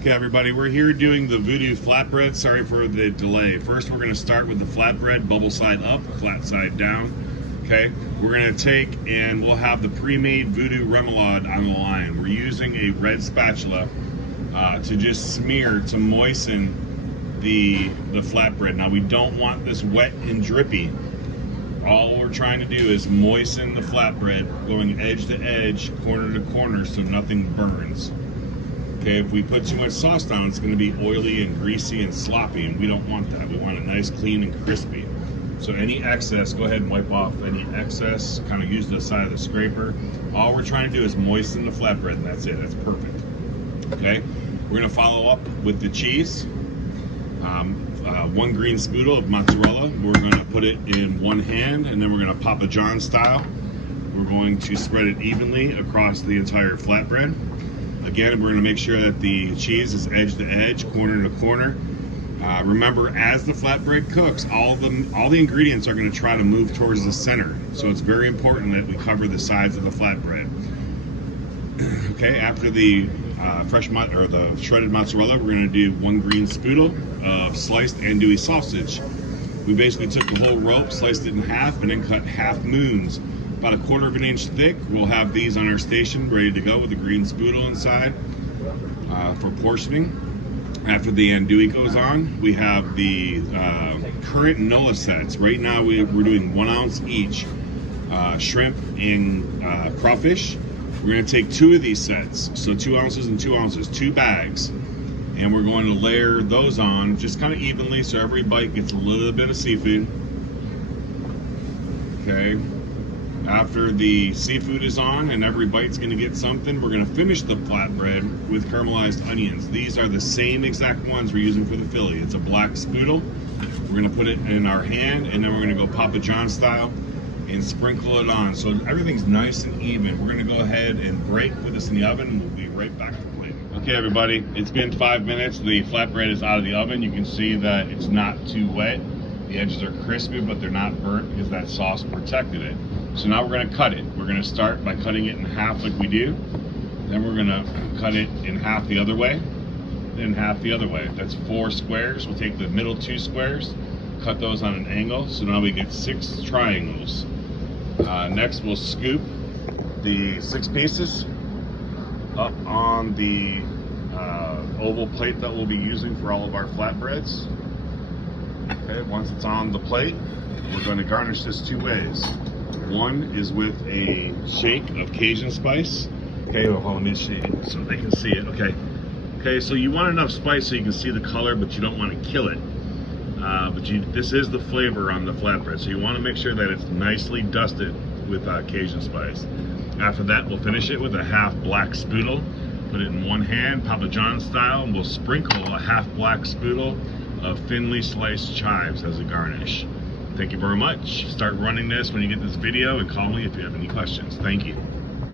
Okay, everybody, we're here doing the Voodoo flatbread. Sorry for the delay. First, we're going to start with the flatbread, bubble side up, flat side down. Okay, we're going to take and we'll have the pre-made Voodoo remoulade on the line. We're using a red spatula to just smear, to moisten the flatbread. Now, we don't want this wet and drippy. All we're trying to do is moisten the flatbread, going edge to edge, corner to corner, so nothing burns. Okay, if we put too much sauce down, it's going to be oily and greasy and sloppy, and we don't want that. We want it nice, clean, and crispy. So any excess, go ahead and wipe off any excess, kind of use the side of the scraper. All we're trying to do is moisten the flatbread, and that's it. That's perfect. Okay, we're going to follow up with the cheese. 1 green spoodle of mozzarella. We're going to put it in one hand, and then we're going to Papa John style. We're going to spread it evenly across the entire flatbread. Again, we're going to make sure that the cheese is edge to edge, corner to corner. Remember, as the flatbread cooks, all the ingredients are going to try to move towards the center. So it's very important that we cover the sides of the flatbread. Okay, after the the shredded mozzarella, we're going to do 1 green spoodle of sliced andouille sausage. We basically took the whole rope, sliced it in half, and then cut half moons. About 1/4 of an inch thick. We'll have these on our station ready to go with the green spoodle inside for portioning. After the andouille goes on, we have the current Nola sets. Right now we're doing 1 ounce each, shrimp and crawfish. We're going to take 2 of these sets, so 2 ounces and 2 ounces, 2 bags, and we're going to layer those on just kind of evenly so every bite gets a little bit of seafood. Okay. After the seafood is on and every bite's going to get something, we're going to finish the flatbread with caramelized onions. These are the same exact ones we're using for the Philly. It's a black spoodle. We're going to put it in our hand, and then we're going to go Papa John style and sprinkle it on. So everything's nice and even. We're going to go ahead and break, put this in the oven, and we'll be right back to plate. Okay, everybody, it's been 5 minutes. The flatbread is out of the oven. You can see that it's not too wet. The edges are crispy, but they're not burnt because that sauce protected it. So now we're going to cut it. We're going to start by cutting it in half like we do. Then we're going to cut it in half the other way. Then half the other way. That's 4 squares. We'll take the middle 2 squares, cut those on an angle. So now we get 6 triangles. Next we'll scoop the 6 pieces up on the oval plate that we'll be using for all of our flatbreads. Okay, once it's on the plate, we're going to garnish this 2 ways. One is with a shake of Cajun spice. Okay, well, let me see so they can see it. Okay, so you want enough spice so you can see the color, but you don't want to kill it. This is the flavor on the flatbread, so you want to make sure that it's nicely dusted with Cajun spice. After that, we'll finish it with a half black spoodle. Put it in one hand, Papa John style, and we'll sprinkle a half black spoodle of thinly sliced chives as a garnish. Thank you very much. Start running this when you get this video and call me if you have any questions. Thank you.